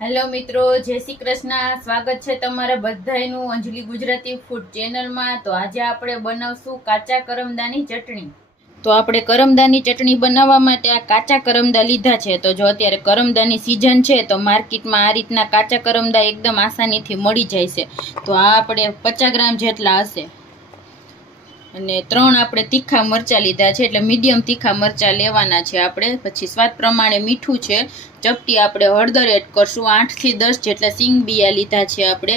Hello મિત્રો, જય શ્રી કૃષ્ણ। સ્વાગત છે તમારા બધાયનું અંજલિ ગુજરાતી ફૂડ ચેનલમાં। તો આજે આપણે બનાવશું કાચા કરમદાની ચટણી। તો આપણે કરમદાની ચટણી બનાવવા માટે આ કાચા કરમદા લીધા છે। તો જો અત્યારે કરમદાની સિઝન છે તો માર્કેટમાં આ રીતના કાચા કરમદા એકદમ આસાનીથી મળી જાય છે। તો આ આપણે 50 ગ્રામ જેટલા હશે અને 3 આપણે તીખા મરચાં લીધા છે, એટલે મીડિયમ તીખા મરચાં લેવાના છે આપણે। પછી સ્વાદ પ્રમાણે મીઠું છે, ચપટી આપણે હળદર એડ કરશું, 8 થી 10 જેટલા સિંગ બિયા લીધા છે આપણે,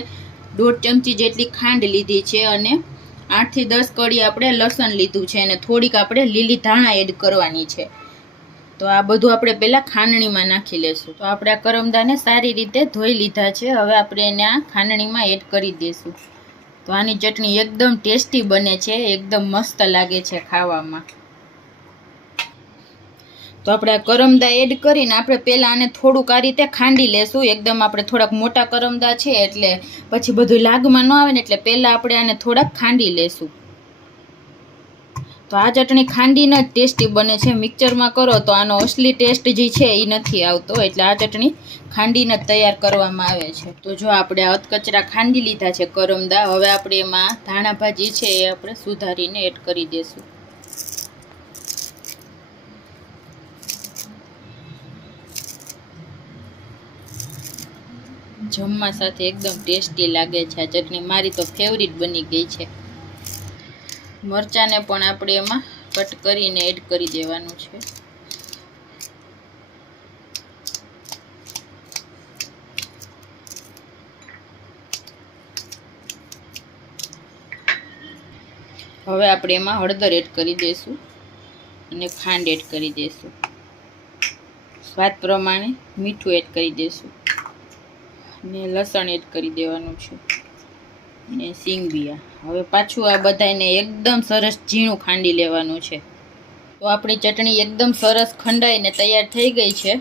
1.5 ચમચી જેટલી ખાંડ લીધી છે અને 8 થી 10 કળી આપણે લસણ લીધું છે અને થોડીક આપણે લીલી ધાણા એડ કરવાની છે। તો આ બધું આપણે પહેલાં ખાંડણીમાં નાખી લેશું। તો આપણે આ કરમદાને સારી રીતે ધોઈ લીધા છે, હવે આપણે એને આ ખાંડણીમાં એડ કરી દઈશું। તો આની ચટણી એકદમ ટેસ્ટી બને છે, એકદમ મસ્ત લાગે છે ખાવામાં। તો આપણે આ કરમદા એડ કરીને આપણે પહેલાં આને થોડુંક આ રીતે ખાંડી લેશું। એકદમ આપણે થોડાક મોટા કરમદા છે એટલે પછી બધું લાગમાં ન આવે ને, એટલે પહેલાં આપણે આને થોડાક ખાંડી લેશું। તો આ ચટણી ખાંડીને જ ટેસ્ટી બને છે, મિક્સરમાં કરો તો આનો અસલી ટેસ્ટ જે છે એ નથી આવતો, એટલે આ ચટણી ખાંડીને જ તૈયાર કરવામાં આવે છે। તો જો આપણે આ અધકચરા ખાંડી લીધા છે કરમદા, હવે આપણે એમાં ધાણા ભાજી છે એ આપણે સુધારીને એડ કરી દઈશું। જમવા સાથે એકદમ ટેસ્ટી લાગે છે આ ચટણી, મારી તો ફેવરિટ બની ગઈ છે। મરચાંને પણ આપણે એમાં કટ કરીને એડ કરી દેવાનું છે। હવે આપણે એમાં હળદર એડ કરી દઈશું અને ખાંડ એડ કરી દઈશું, સ્વાદ પ્રમાણે મીઠું એડ કરી દઈશું અને લસણ એડ કરી દેવાનું છે અને સિંગ બિયા। હવે પાછું આ બધાને એકદમ સરસ ઝીણું ખાંડી લેવાનું છે। તો આપણી ચટણી એકદમ સરસ ખંડાઈને તૈયાર થઈ ગઈ છે।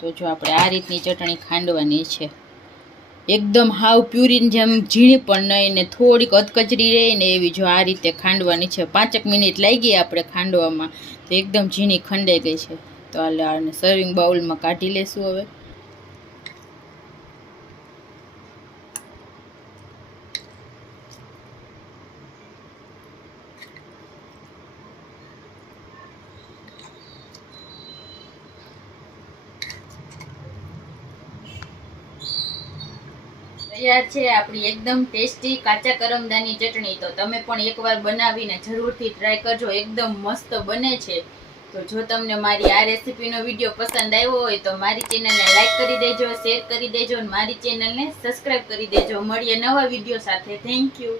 તો જો આપણે આ રીતની ચટણી ખાંડવાની છે, એકદમ હાવ પ્યુરીન જેમ ઝીણી પણ નહીં ને થોડીક અધકચરી રહી ને એવી જો આ રીતે ખાંડવાની છે। 5 મિનિટ લાગી આપણે ખાંડવામાં, તો એકદમ ઝીણી ખંડાઈ ગઈ છે। તો આને સર્વિંગ બાઉલમાં કાઢી લેશું હવે। તૈયાર છે આપણી એકદમ ટેસ્ટી કાચા કરમદાની ચટણી। તો તમે પણ એકવાર બનાવીને જરૂરથી ટ્રાય કરજો, એકદમ મસ્ત બને છે। તો જો તમને મારી આ રેસીપીનો વિડીયો પસંદ આવ્યો હોય તો મારી ચેનલને લાઈક કરી દેજો, શેર કરી દેજો અને મારી ચેનલને સબસ્ક્રાઈબ કરી દેજો। મળીએ નવા વિડીયો સાથે। Thank you.